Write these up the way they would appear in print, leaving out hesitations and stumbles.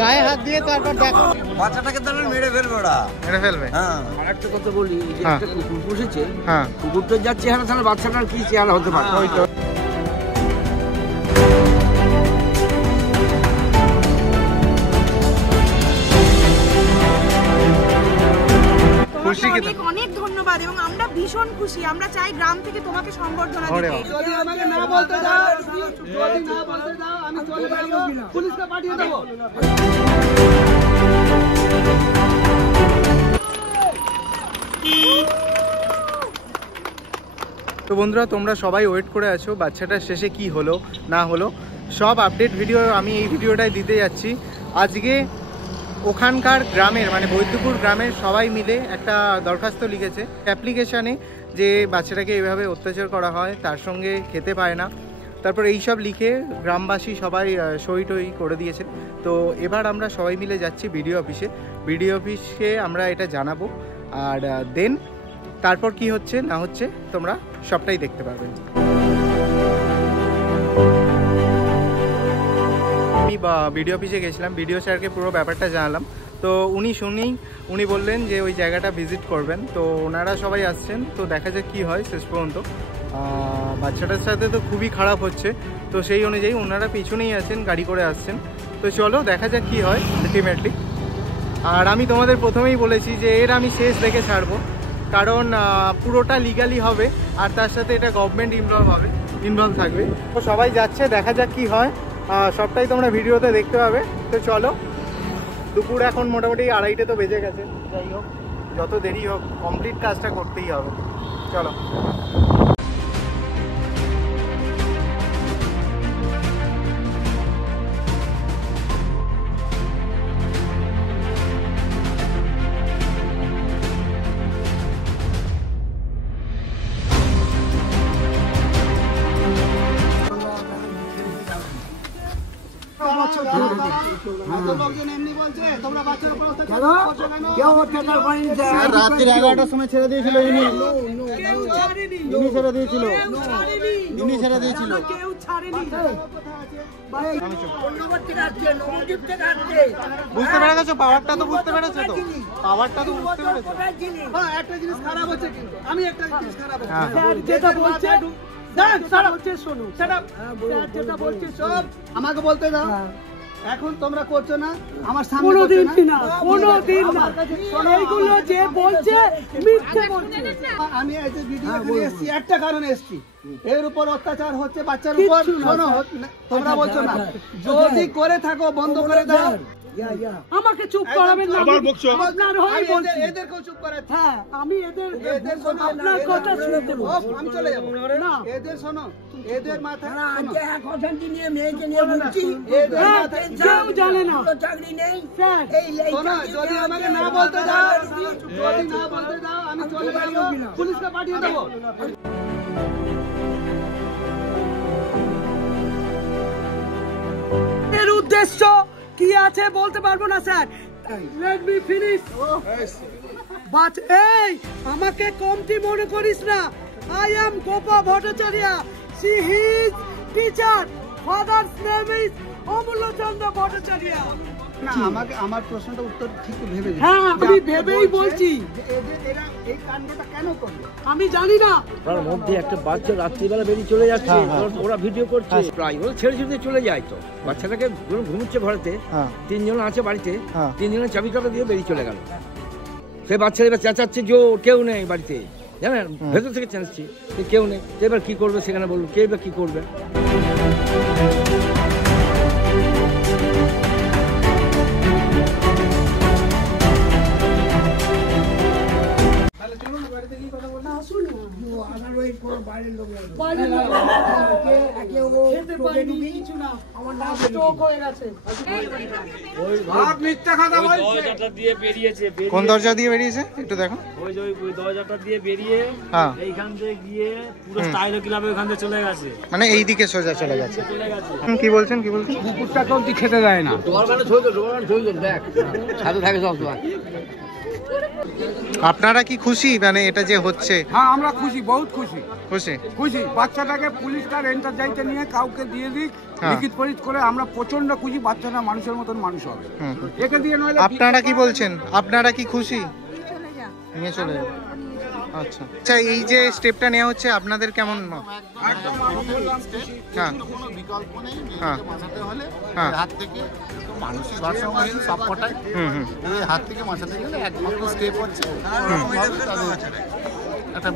গায়ে হাত দিয়ে তারপর দেখো বাচ্চাটাকে তো মেরে ফেলবে ওরা, মেরে ফেলবে। হ্যাঁ আর একটা কথা বলি, যে একটা কুকুর পুষেছে, হ্যাঁ কুকুরটার যা চেহারা তাহলে বাচ্চাটার কি চেহারা হতে পারে। অনেক অনেক ধন্যবাদ এবং আমরা ভীষণ খুশি। আমরা চাই গ্রাম থেকে তোমাকে সম্বর্ধনা দিতে। যদি আমাকে না বলতে দাও, যদি না বলতে দাও আমি চলে যাব, পুলিশকে পাঠিয়ে দেব। তো বন্ধুরা, তোমরা সবাই ওয়েট করে আছো বাচ্চাটার শেষে কি হলো না হলো, সব আপডেট ভিডিও আমি এই ভিডিওটায় দিতে যাচ্ছি। আজকে ওখানকার গ্রামের মানে বৈদ্যপুর গ্রামের সবাই মিলে একটা দরখাস্ত লিখেছে অ্যাপ্লিকেশানে, যে বাচ্চাটাকে এভাবে অত্যাচার করা হয়, তার সঙ্গে খেতে পায় না, তারপর এইসব লিখে গ্রামবাসী সবাই সই টই করে দিয়েছে। তো এবার আমরা সবাই মিলে যাচ্ছি বিডিও অফিসে, বিডিও অফিসে আমরা এটা জানাবো, আর দেন তারপর কি হচ্ছে না হচ্ছে তোমরা সবটাই দেখতে পারবে। আমি বিডিও অফিসে গেছিলাম, বিডিও স্যারকে পুরো ব্যাপারটা জানালাম। তো উনি বললেন যে ওই জায়গাটা ভিজিট করবেন। তো ওনারা সবাই আসছেন, তো দেখা যাক কী হয় শেষ পর্যন্ত। বাচ্চাটার সাথে তো খুবই খারাপ হচ্ছে, তো সেই অনুযায়ী ওনারা পিছনেই আছেন, গাড়ি করে আসছেন। তো চলো দেখা যাক কী হয় আলটিমেটলি। আর আমি তোমাদের প্রথমেই বলেছি যে এর আমি শেষ দেখে ছাড়বো, কারণ পুরোটা লিগালি হবে, আর তার সাথে এটা গভর্নমেন্ট ইনভলভ থাকবে। তো সবাই যাচ্ছে, দেখা যাক কী হয়, সবটাই তোমরা ভিডিওতে দেখতে পাবে। তো চলো, দুপুর এখন মোটামুটি 2:30 তো বেজে গেছে। যাই হোক, যত দেরি হোক কমপ্লিট কাজটা করতেই হবে। চলো। রাত্রি 11টার সময় ছেড়ে দিয়েছিল, ইনি ছেড়ে দিয়েছিল। বুঝতে পেরে গেছো পাওয়ারটা? তো বুঝতে পেরেছো তো পাওয়ারটা তো বুঝতে পেরেছো। একটা জিনিস খারাপ হচ্ছে, কিন্তু আমি একটা জিনিস খারাপ হচ্ছে, যেটা বলছে সব আমাকে বলতে দাও। এখন তোমরা করছো না আমার সামনে, কোনোদিন না এইগুলো যে বলছে মিথ্যে বলছে। আমি এই যে ভিডিও এখানে এসেছি একটা কারণে এসেছি, এর উপর অত্যাচার হচ্ছে বাচ্চার উপর। শোনো, তোমরা বলছো না, যদি করে থাকো বন্ধ করে দাও। আমাকে চুপ করাবেন না, আপনার হয়ে বলছি, এদেরকেও চুপ করাচ্ছি। হ্যাঁ, আমি এদের আপনার কথা শুনতে বলছি, আমি চলে যাব না। এদের শোনো, এদের মাথায় এক অশান্তি নিয়ে মেয়েকে নিয়ে বলছি, কেউ জানে না চাকরি নেই। শোনো, যদি আমাকে না বলতে দাও, আমি চলে যাব, পুলিশকে পাঠিয়ে দেবো। এর উদ্দেশ্য কি আছে বলতে পারবো না sir. Let me finish. But এই আমাকে কমতি মনে করিস না। I am Gopa Bhattacharya. She is teacher. Father's name is অমূল্য চন্দ্র ভট্টাচার্য। না, আমাকে আমার প্রশ্নটা উত্তর ঠিক ভেবে দিন। হ্যাঁ, আমি ভেবেই বলছি। এরা এই কাণ্ডটা কেন করলো আমি জানি না। তার মধ্যে একটা বাচ্চা রাত্রিবেলা বেরিয়ে চলে যাচ্ছে, ওরা ভিডিও করছে, প্রায় ওরা ছেড়ে ছেড়ে চলে যায়। তো বাচ্চাটাকে ঘুমুচ্ছে ঘরেতে, 3 জন আছে বাড়িতে, 3 জনের চাবিকাটা দিয়ে বেরিয়ে চলে গেল। সে বাচ্চা এবার চেঁচাচ্ছে যে কেউ নেই বাড়িতে, জানেন, ভেতর থেকে চেঁচাচ্ছে কেউ নেই। এবার কি করবে সেখানে বলুন, কে এবার কি করবে? কোন দরজা দিয়ে বেরিয়েছে একটু দেখো। ওই দরজাটা দিয়ে বেরিয়ে এইখান থেকে গিয়ে পুরো স্টাইল ক্লাবে ওখান থেকে চলে গেছে, মানে এই দিকে সোজা চলে গেছে। কি বলছেন? কুকুরটা কেউ খেতে দেয় না। সাথে থাকে সব সময়। আপনারা কি খুশি মানে এটা যে হচ্ছে? হ্যাঁ, আমরা খুশি, বহুত খুশি। খুশি? খুশি। বাচ্চাটাকে পুলিশটা রেন্টার যাইতে নিয়ে কাউকে দিয়ে দিক, লিখিত পরীত করে আমরা প্রচন্ড খুশি, বাচ্চারা মানুষের মতন মানুষ হবে। একে দিয়ে নয়। আপনারা কি বলছেন? আপনারা কি খুশি? নিয়ে চলে যাবে। আচ্ছা আচ্ছা, এই যে স্টেপটা নেওয়া হচ্ছে আপনাদের কেমন? হ্যাঁ বিকল্প নেই, হ্যাঁ বাঁচাতে হলে হ্যাঁ হাত থেকে মানুষের ভারসাম্যহীন সবকটাই এই হাত থেকে বাঁচাতে গেলে একমাত্র স্টেপ হচ্ছে একটা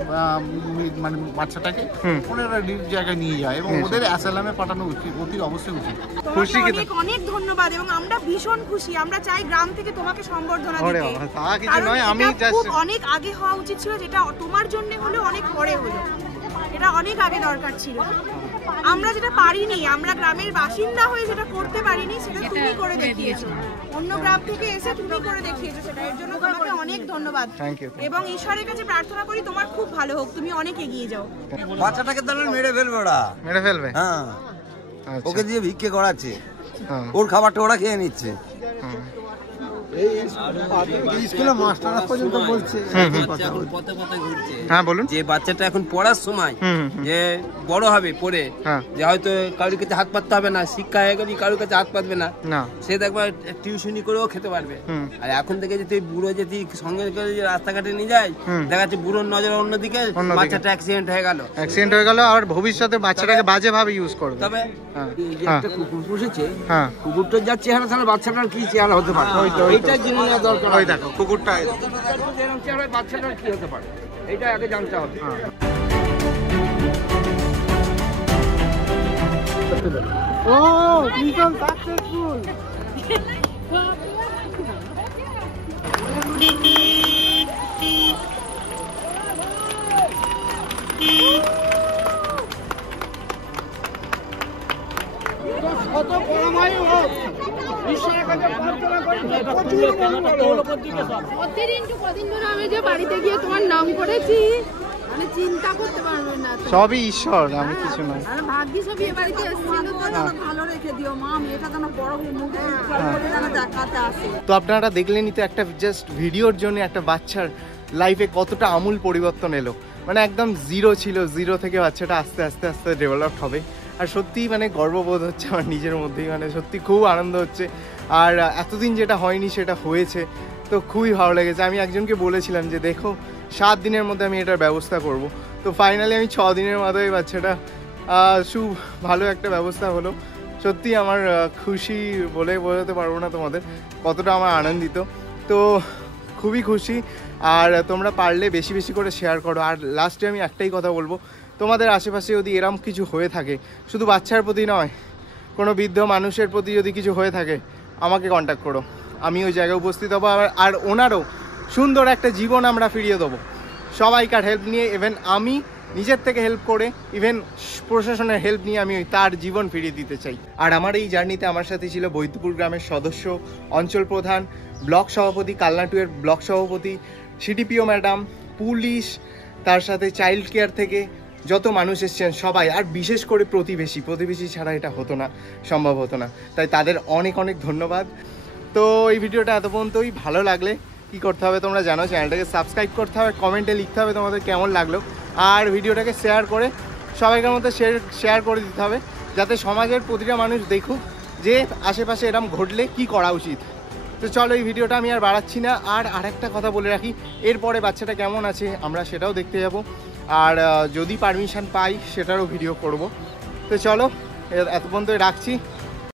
মানে বাচ্চাটাকে ওনারা জায়গায় নিয়ে যায় এবং ওদের অ্যাসালামে পাঠানো উচিত, অতি অবশ্যই উচিত। খুশি কি? অনেক অনেক ধন্যবাদ এবং আমরা ভীষণ খুশি। আমরা চাই গ্রাম থেকে তোমাকে সংবর্ধনা ওরে দিতে। বাবা, তা কিছু নয়, আমি এটা জাস্ট খুব অনেক আগে হওয়া উচিত ছিল, যেটা তোমার জন্য হলো অনেক পরে হলো। এটা অনেক আগে দরকার ছিল। আমরা যেটা পারিনি, আমরা গ্রামের বাসিন্দা হয়ে যেটা করতে পারিনি, সেটা তুমি করে দেখিয়েছো। অন্য গ্রাম থেকে এসে তুমি করে দেখিয়েছো সেটা, এর জন্য তোমাকে অনেক ধন্যবাদ। Thank you. এবং ঈশ্বরের কাছে প্রার্থনা করি তোমার খুব ভালো হোক, তুমি অনেক এগিয়ে যাও। বাচ্চাটাকে তাহলে মেরে ফেলবে ওরা। মেরে ফেলবে? হ্যাঁ, আচ্ছা। ওকে দিয়ে ভিক্ষে করাচ্ছে, হ্যাঁ। ওর খাবারটা ওরা খেয়ে নিচ্ছে। স্কুলের মাস্টাররা পর্যন্ত বলছে হ্যাঁ বলুন। যে বাচ্চাটা এখন পড়ার সময় যে বড় হবে পড়ে, যে হয়তো কারোর কাছে হাত পাততে হবে না, শিক্ষা হয়ে গেলে কারোর কাছে হাত পাতবে না, সে দেখবে টিউশনি করেও খেতে পারবে। আর এখন থেকে যদি বুড়ো যদি সঙ্গে করে রাস্তাঘাটে নিয়ে যায়, দেখা যাচ্ছে বুড়োর নজর অন্যদিকে, বাচ্চাটা অ্যাক্সিডেন্ট হয়ে গেল, আর ভবিষ্যতে বাচ্চাটাকে বাজে ভাবে ইউজ করবে। তবে একটা কুকুর পুষেছে, কুকুরটা যা চেহারা, তাহলে বাচ্চাটার কি চেহারা হতে পারে, এইটার জন্য দরকার। ওই দেখো কুকুরটা, চেহারায় বাচ্চাটার কি হতে পারে, এইটা আগে জানতে হবে। ও মিশন সাকসেসফুল। কত পরমায়ু হোক, ঈশ্বরের কাছে প্রার্থনা করি প্রচুর মঙ্গল হোক। কদিন ধরে আমি যে বাড়িতে গিয়ে তোমার নাম করেছি, মানে চিন্তা করতে পারবে না। সবই ঈশ্বর, আমি কিছু না। আর ভাগ্যি সব এ বাড়িতে এসেছিল, তো ভালো রেখে দিও মা, মেয়েটা যেন বড় মুখ করে যেন দেখাতে আসে। তো আপনারা দেখলেনই তো, একটা জাস্ট ভিডিওর জন্য একটা বাচ্চার লাইফে কতটা আমূল পরিবর্তন এলো। মানে একদম জিরো ছিল, জিরো থেকে বাচ্চাটা আস্তে আস্তে আস্তে ডেভেলপ হবে। আর সত্যিই মানে গর্ববোধ হচ্ছে আমার নিজের মধ্যেই, মানে সত্যি খুব আনন্দ হচ্ছে। আর এতদিন যেটা হয়নি সেটা হয়েছে, তো খুবই ভালো লেগেছে। আমি একজনকে বলেছিলাম যে দেখো 7 দিনের মধ্যে আমি এটার ব্যবস্থা করব, তো ফাইনালি আমি 6 দিনের মাথায় বাচ্চাটা খুব ভালো একটা ব্যবস্থা হলো। সত্যি আমার খুশি বলে বোঝাতে পারবো না তোমাদের কতটা আমার আনন্দিত। তো খুবই খুশি। আর তোমরা পারলে বেশি বেশি করে শেয়ার করো। আর লাস্টে আমি একটাই কথা বলবো, তোমাদের আশেপাশে যদি এরম কিছু হয়ে থাকে, শুধু বাচ্চার প্রতি নয়, কোনো বৃদ্ধ মানুষের প্রতি যদি কিছু হয়ে থাকে, আমাকে কন্ট্যাক্ট করো, আমি ওই জায়গায় উপস্থিত হবো। আর ওনারও সুন্দর একটা জীবন আমরা ফিরিয়ে দেবো, সবাইকার হেল্প নিয়ে। ইভেন আমি নিজের থেকে হেল্প করে, ইভেন প্রশাসনের হেল্প নিয়ে আমি তার জীবন ফিরিয়ে দিতে চাই। আর আমার এই জার্নিতে আমার সাথে ছিল বৈদ্যপুর গ্রামের সদস্য, অঞ্চল প্রধান, ব্লক সভাপতি, কালনা 2 এর ব্লক সভাপতি, সিডিপিও ম্যাডাম, পুলিশ, তার সাথে চাইল্ড কেয়ার থেকে যত মানুষ এসছেন সবাই। আর বিশেষ করে প্রতিবেশী ছাড়া এটা হতো না, সম্ভব হতো না। তাই তাদের অনেক অনেক ধন্যবাদ। তো এই ভিডিওটা এত পর্যন্তই। ভালো লাগলে কি করতে হবে তোমরা জানো, চ্যানেলটাকে সাবস্ক্রাইব করতে হবে, কমেন্টে লিখতে হবে তোমাদের কেমন লাগলো, আর ভিডিওটাকে শেয়ার করে সবাইকার মধ্যে শেয়ার করে দিতে হবে, যাতে সমাজের প্রতিটা মানুষ দেখুক যে আশেপাশে এরম ঘটলে কি করা উচিত। তো চলো, এই ভিডিওটা আমি আর বাড়াচ্ছি না। আর আরেকটা কথা বলে রাখি, এরপরে বাচ্চাটা কেমন আছে আমরা সেটাও দেখতে যাব, আর যদি পারমিশন পাই সেটারও ভিডিও করব। তো চলো, এত পর্যন্ত রাখছি।